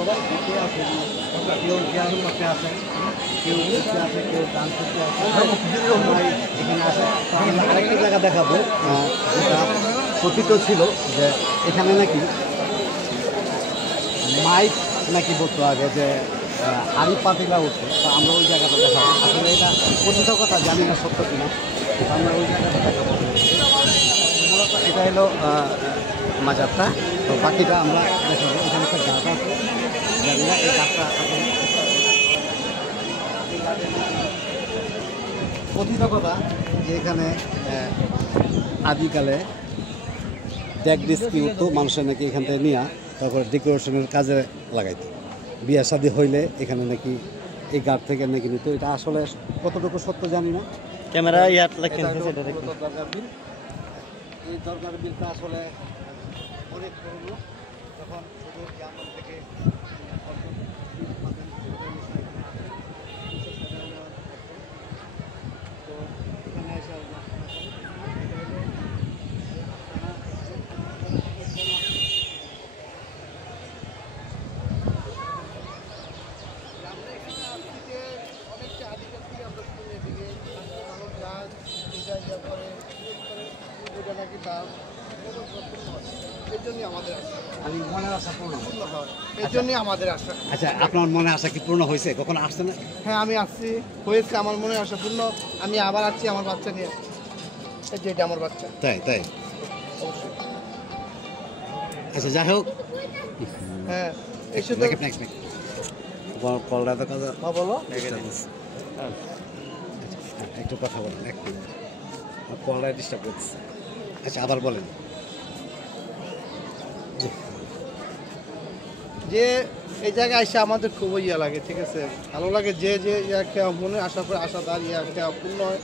সবাই দেখে আছে, কেউ জ্ঞান করতে আছে, কেউ উঠতে আছে, কেউ গান করতে আছে, সবাই এখানে আসে। তো আমরা আরেকটা জায়গা দেখাবো, যেটা কথিত ছিল যে এখানে নাকি মাইক নাকি বলতো আগে যে হাড়ি পাতিলা উঠতো। তো আমরা ওই জায়গাটা দেখাবো। আসলে এটা কথিত কথা, জানি না সত্য কিনা। তো আমরা ওই জায়গাটা দেখাবো। মূলত এটা হলো মাজারটা। তো বাকিটা আমরা দেখাবো। এখানে একটা গাছ আছে, জানি না এই গাছটা কথিত কথা যে এখানে আদিকালে ডেক ডিস্কি উঠতো, মানুষের নাকি এখান থেকে নিয়ে তারপরে ডেকোরেশনের কাজে লাগাইতো। বিয়ে শাদী হইলে এখানে নাকি এই গাছ থেকে নাকি নিত। এটা আসলে কতটুকু সত্য জানি না। ক্যামেরা ইয়াত লাগছে দরগার বিল, এই দরগার বিলটা আসলে অনেক পুরনো। তখন গ্রাম থেকে তো এখানে এসে আচ্ছা, আপনার মনে আশা কি পূর্ণ হয়েছে? কখন আসছে না? হ্যাঁ, আমি আসছি, হয়েছে আমার মনে আশা পূর্ণ। আমি আবার আসছি আমার বাচ্চা নিয়ে। যেটা আমার বাচ্চা। তাই তাই আচ্ছা, যাই হোক। হ্যাঁ, এই শুধু কলটা তো কাজ বলো। একটু কথা বলেন, একটু কলটা ডিস্টার্ব করছে। আচ্ছা, আবার বলেন। যে এই জায়গায় এসে আমাদের খুবই ইয়া লাগে, ঠিক আছে, ভালো লাগে। যে যে মনে আশা করে আশা তার ইয়া পূর্ণ হয়।